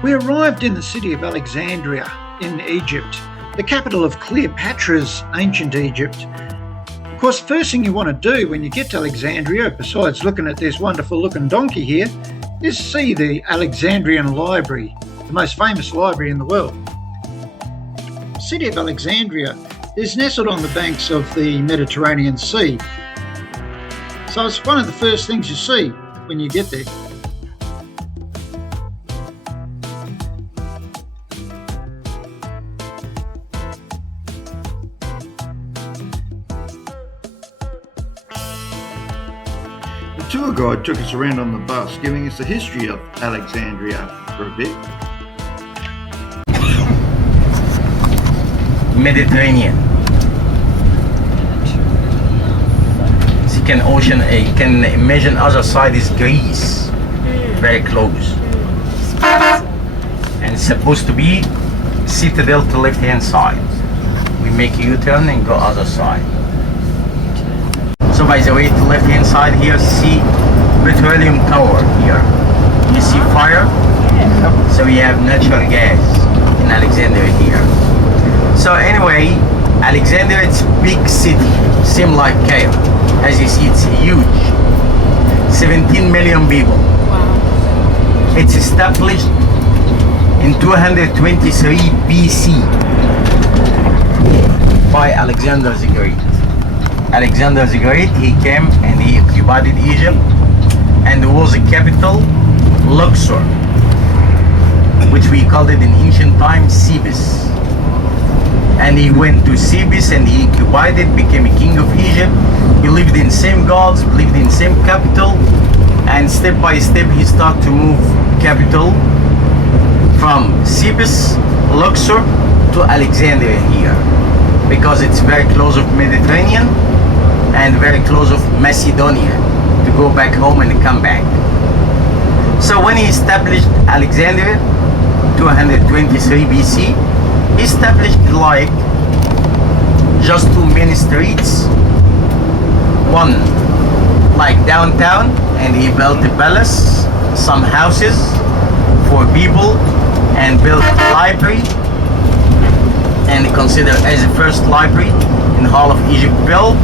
We arrived in the city of Alexandria in Egypt, the capital of Cleopatra's ancient Egypt. Of course, first thing you want to do when you get to Alexandria, besides looking at this wonderful looking donkey here, is see the Alexandrian Library, the most famous library in the world. The city of Alexandria is nestled on the banks of the Mediterranean Sea. So it's one of the first things you see when you get there. The tour guide took us around on the bus, giving us the history of Alexandria for a bit. Mediterranean. So you can you can imagine other side is Greece, very close, and it's supposed to be citadel to left hand side. We make a U-turn and go other side. So by the way, to left hand side here, see petroleum tower here. You see fire? So we have natural gas in Alexandria here. So anyway, Alexandria, it's big city, same like Cairo. As you see, it's huge. 17 million people. Wow. It's established in 223 BC by Alexander the Great. Alexander the Great, he came and he occupied Egypt, and there was a capital, Luxor, which we called it in ancient times Sebes. And he went to Sebes and he occupied it, became a king of Egypt. He lived in same gods, lived in same capital, and step by step he started to move capital from Sebes, Luxor, to Alexandria here, because it's very close of Mediterranean and very close of Macedonia, to go back home and come back. So when he established Alexandria, 223 BC, he established like just two main streets, one like downtown, and he built a palace, some houses for people, and built a library, and considered as the first library in Hall of Egypt built,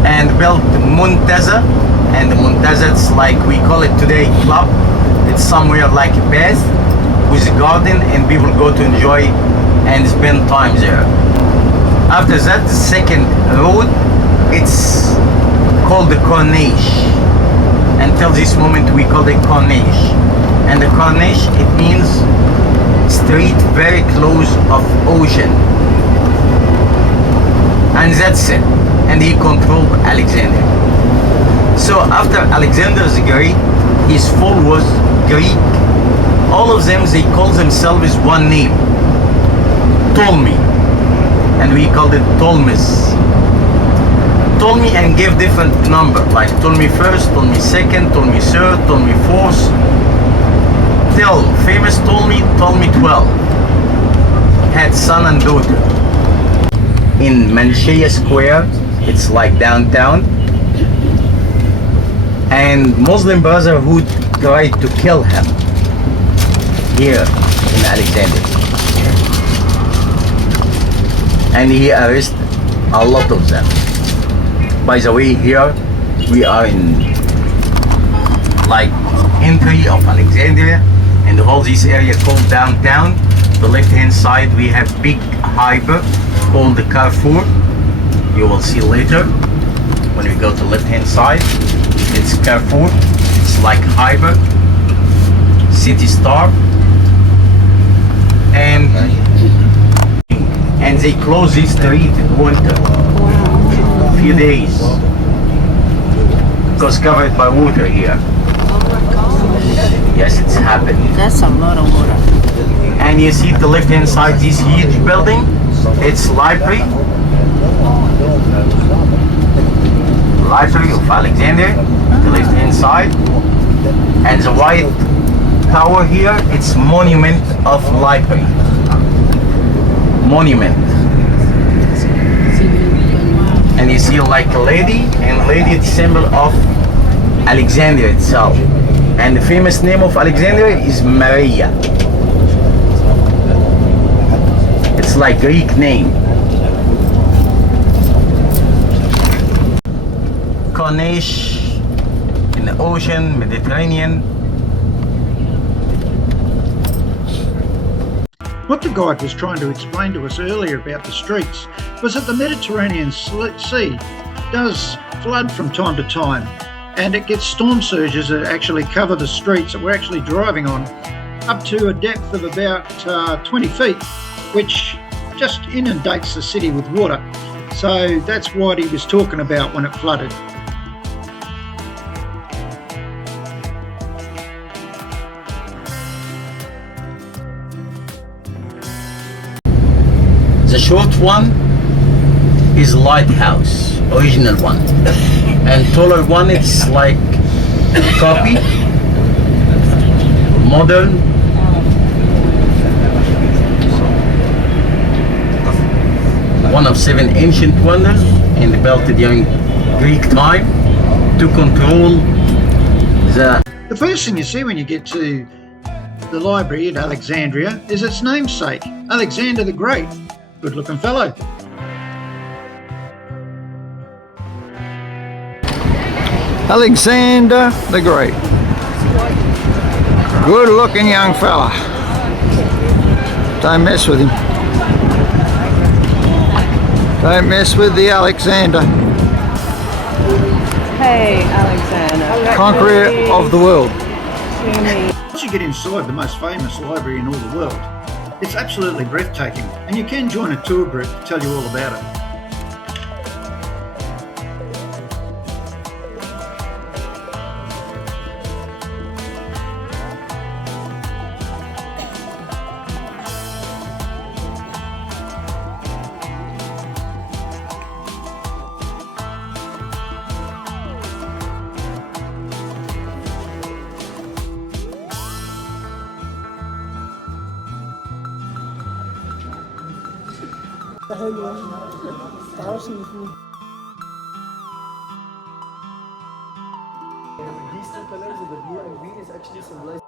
and built Muntaza, and the Muntaza, it's like we call it today club. It's somewhere like a bath with a garden, and people go to enjoy and spend time there. After that, the second road, it's called the Corniche. Until this moment we call it Corniche. And the Corniche, it means street very close of ocean. And that's it. And he controlled Alexandria. So after Alexander the Great, his fall was Greek. All of them, they call themselves one name, Ptolemy, and we called it Ptolemies. Ptolemy, and gave different number, like Ptolemy first, Ptolemy second, Ptolemy third, Ptolemy fourth, till famous Ptolemy 12, had son and daughter. In Manchaea Square, it's like downtown, and Muslim Brotherhood tried to kill him here in Alexandria, and he arrested a lot of them. By the way, here we are in like entry of Alexandria, and the whole this area called downtown. The left hand side we have big hyper called the Carrefour. You will see later when we go to left hand side. It's Carrefour. It's like hyper, City Star, and they close this street in winter. A few days because covered by water here. Yes, it's happened. That's a lot of water. And you see the left hand side, this huge building, it's library of Alexandria, the left hand side, and the white tower here, it's monument of library. Monument. And you see like a lady, and lady is symbol of Alexandria itself. And the famous name of Alexandria is Maria. It's like Greek name. Corniche in the ocean, Mediterranean. What the guide was trying to explain to us earlier about the streets was that the Mediterranean Sea does flood from time to time, and it gets storm surges that actually cover the streets that we're actually driving on up to a depth of about 20 feet, which just inundates the city with water. So that's what he was talking about when it flooded. The short one is lighthouse, original one, and taller one is like copy, modern. One of 7 ancient wonders and built during Greek time to control the. The first thing you see when you get to the library at Alexandria is its namesake, Alexander the Great. Good looking fellow. Alexander the Great. Good looking young fella. Don't mess with him. Don't mess with the Alexander. Hey, Alexander. Conqueror of the world. To me. Once you get inside the most famous library in all the world, it's absolutely breathtaking, and you can join a tour group to tell you all about it. These two colors, the blue and green, is actually symbolized.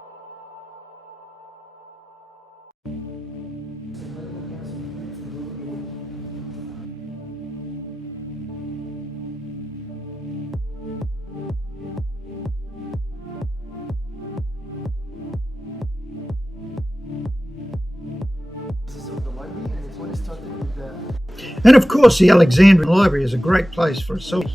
And of course, the Alexandrian Library is a great place for itself.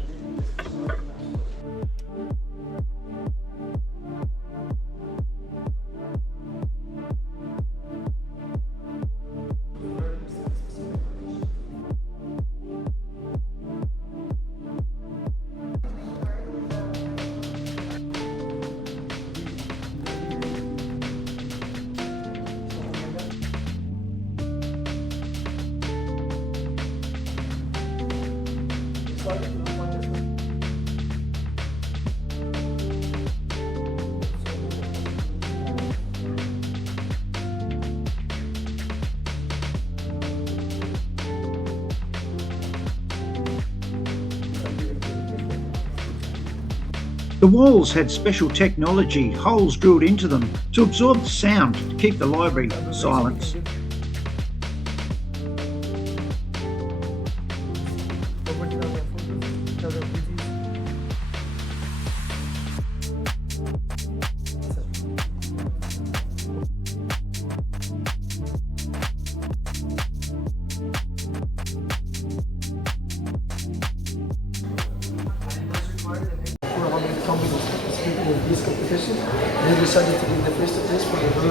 The walls had special technology, holes drilled into them to absorb the sound to keep the library silent.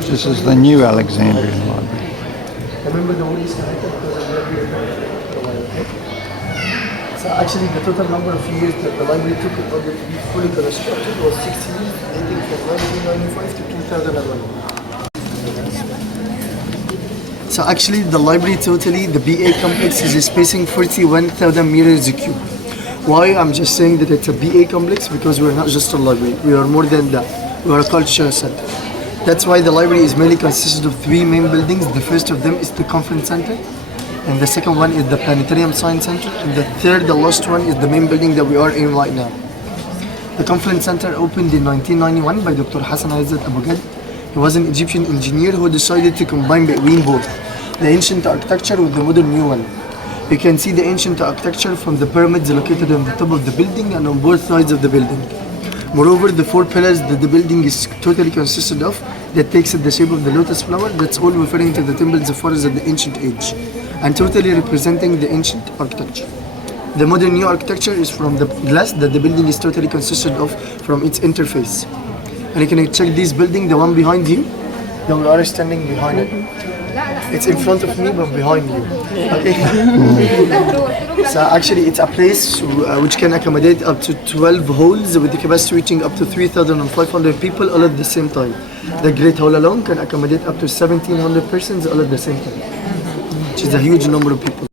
This is the new Alexandrian Library. Remember the whole is connected because of the library. So actually the total number of years that the library took in order to be fully constructed was 6 years, dating from 1995 to 2001. So actually the library totally, the BA complex is spacing 41,000 meters cube. Why I'm just saying that it's a BA complex? Because we're not just a library, we are more than that. We are a culture center. That's why the library is mainly consisted of 3 main buildings. The first of them is the conference center, and the second one is the planetarium science center, and the third, the last one, is the main building that we are in right now. The conference center opened in 1991 by Dr. Hassan Aizat Abu Ghad. He was an Egyptian engineer who decided to combine between both the ancient architecture with the modern new one. You can see the ancient architecture from the pyramids located on the top of the building and on both sides of the building. Moreover, the 4 pillars that the building is totally consisted of, that takes the shape of the lotus flower, that's all referring to the temples of pharaohs of the ancient age, and totally representing the ancient architecture. The modern new architecture is from the glass that the building is totally consisted of from its interface. And you can check this building, the one behind you, that we are standing behind it. It's in front of me but behind you. Okay. So actually it's a place which can accommodate up to 12 halls with the capacity reaching up to 3,500 people all at the same time. The Great Hall alone can accommodate up to 1,700 persons all at the same time, which is a huge number of people.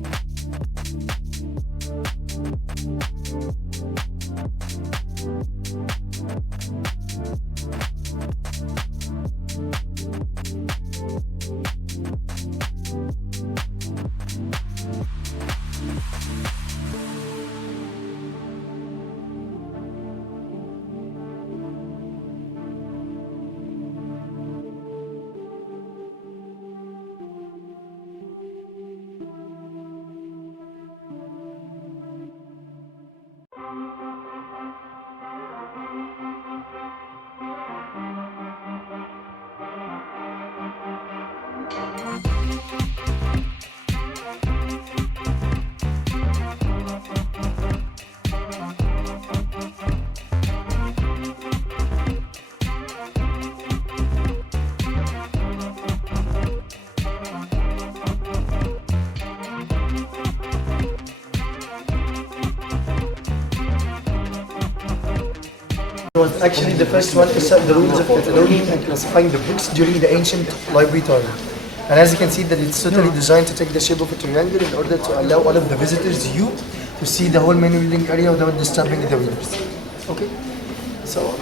He was actually the first one to set the rules of cataloging and classifying the books during the ancient library time. And as you can see that it's totally designed to take the shape of a triangle in order to allow all of the visitors to see the whole main reading area without disturbing the readers. Okay? So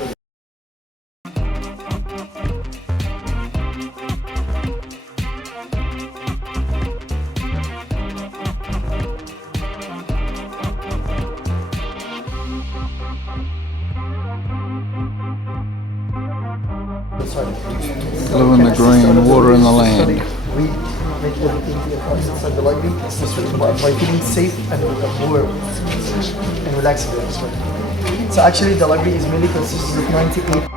Blue and the green, water and the land. we make everything inside the library by feeling safe and warm and relaxing. So actually the library is mainly consists of 98.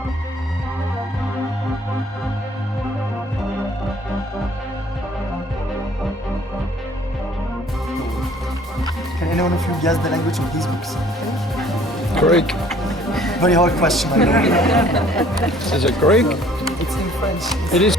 Can anyone of you guess the language of these books? Greek. Very hard question, I know. Is it Greek? It's in French. It is.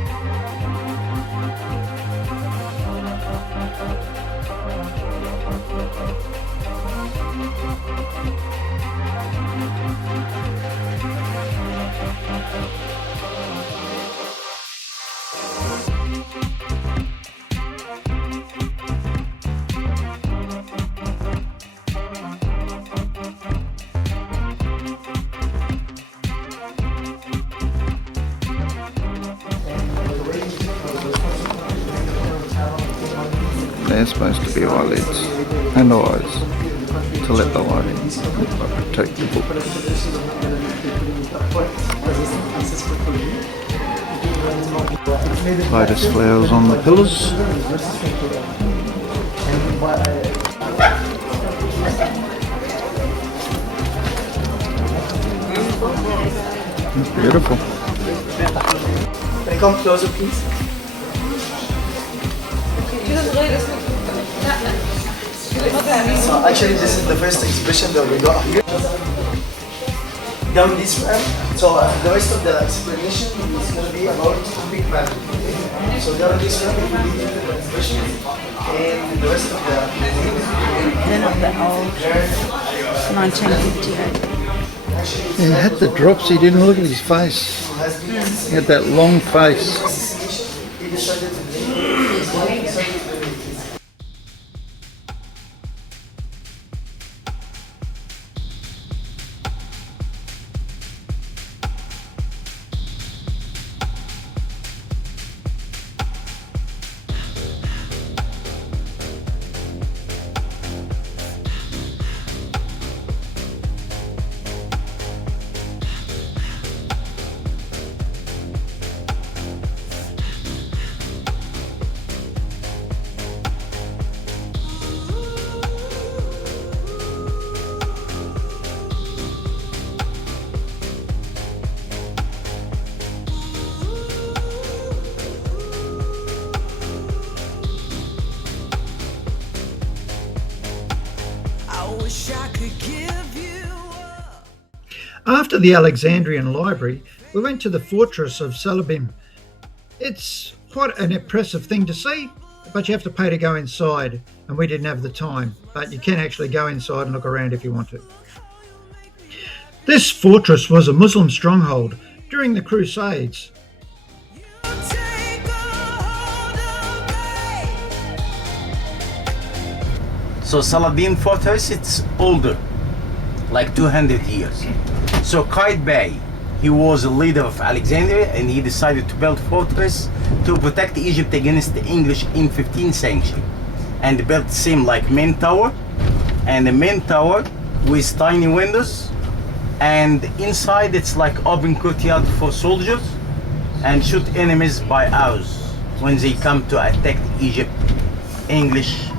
They're supposed to be eyelids and eyes to let the light in, protect the book. Lotus flowers on the pillars. Beautiful. Can you come closer, please? So actually this is the first exhibition that we got here. Down this map, so the rest of the explanation is going to be about big map. So down this map we will leave the exhibition and the rest of the... They're not that old. 1958. He had the drops, he didn't look at his face. He had that long face. He decided to leave. After the Alexandrian library, we went to the fortress of Salabim. It's quite an impressive thing to see, but you have to pay to go inside, and we didn't have the time, but you can actually go inside and look around if you want to. This fortress was a Muslim stronghold during the Crusades. So Saladin Fortress, it's older, like 200 years. So Qaitbay, he was a leader of Alexandria, and he decided to build fortress to protect Egypt against the English in 15th century. And built same like main tower, and the main tower with tiny windows, and inside it's like open courtyard for soldiers, and shoot enemies by arrows when they come to attack Egypt English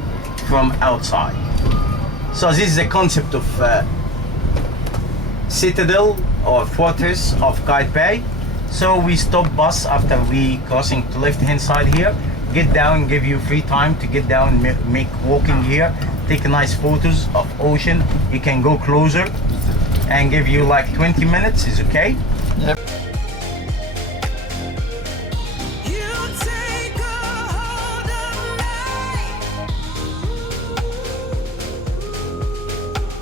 from outside. So this is the concept of citadel or fortress of Qaitbay. So we stop bus after we crossing to left hand side here, get down, give you free time to get down, make walking here, take nice photos of ocean. You can go closer and give you like 20 minutes, is okay? Yep.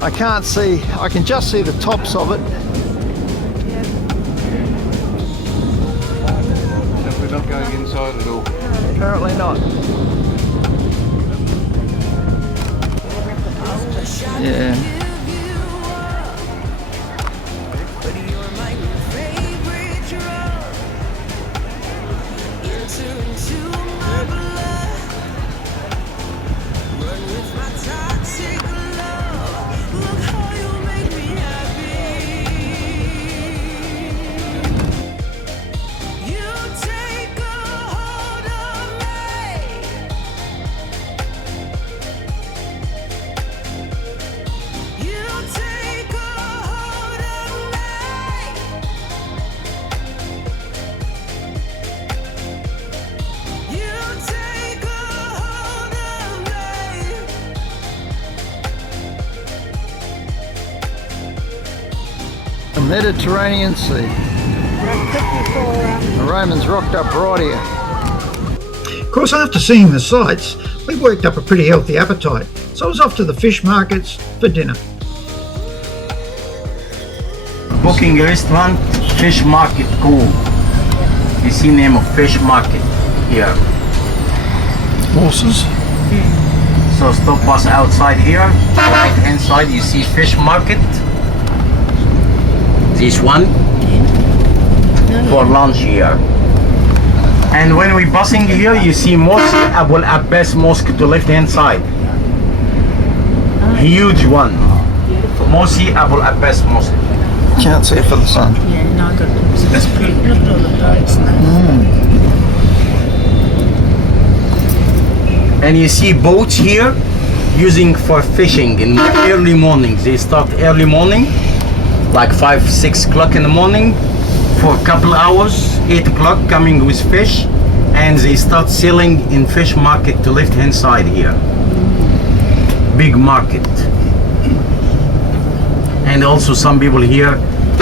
I can't see, I can just see the tops of it. So we're not going inside at all? Apparently not. Yeah. The Mediterranean Sea. The Romans rocked up right here. Of course, after seeing the sights, we worked up a pretty healthy appetite, so I was off to the fish markets for dinner. Booking restaurant, fish market, cool. You see name of fish market here. Horses. So stop bus outside here, right hand side you see fish market. This one for lunch here. And when we busing here, you see Mosque Abu Abbas Mosque to left hand side. Huge one. Mosque Abu Abbas Mosque. Can't see it for the sun. Yeah, no, I got it. That's pretty. Look at all the boats now. And you see boats here using for fishing in early mornings. They start early morning, like 5, 6 o'clock in the morning for a couple hours, 8 o'clock coming with fish, and they start selling in fish market to left hand side here. Big market. And also some people here,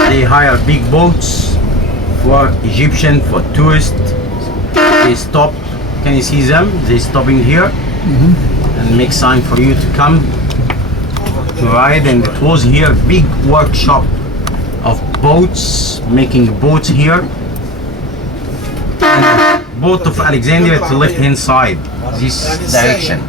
they hire big boats for Egyptian, for tourists. They stop, can you see them? They stopping here and make sign for you to come to ride. And it was here big workshop of boats, making boats here. And boat of Alexandria to left hand side, this direction.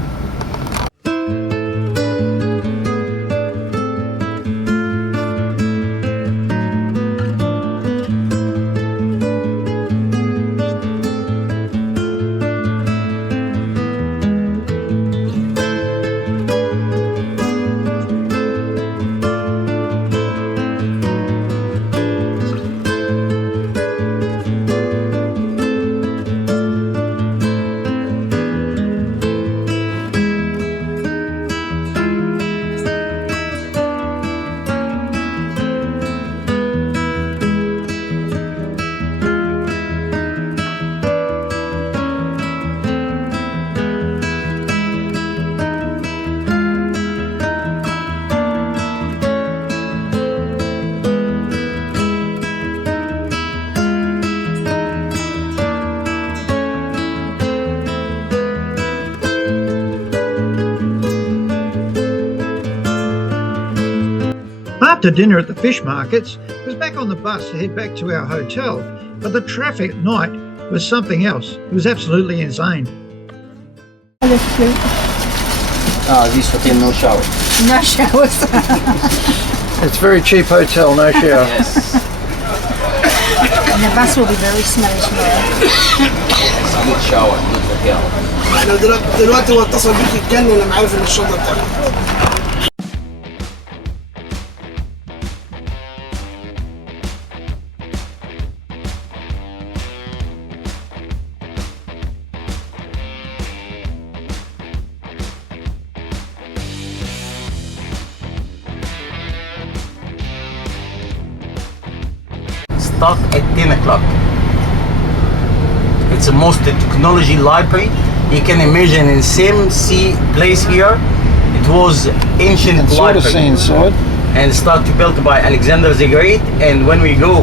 After dinner at the fish markets, I was back on the bus to head back to our hotel, but the traffic at night was something else. It was absolutely insane. This hotel no shower. No showers. It's a very cheap hotel, no shower. Yes. And the bus will be very smelly tomorrow. Good shower, good hotel. انا دلوقتي هو اتصل بيك يتجنن لما عارف ان الشنطه بتاعتك. Start at 10 o'clock. It's the most technology library you can imagine in same place here. It was ancient And sort of library see inside. and started built by Alexander the Great. And when we go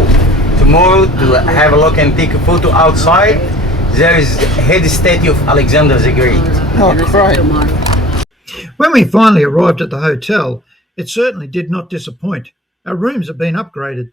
tomorrow to have a look and take a photo outside, there is the head statue of Alexander the Great. Oh, great. When we finally arrived at the hotel, it certainly did not disappoint. Our rooms have been upgraded.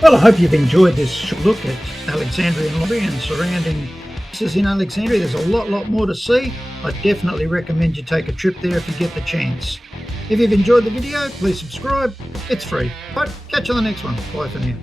Well, I hope you've enjoyed this short look at Alexandrian Library and surrounding places in Alexandria. There's a lot more to see. I definitely recommend you take a trip there if you get the chance. If you've enjoyed the video, please subscribe. It's free. But catch you on the next one. Bye for now.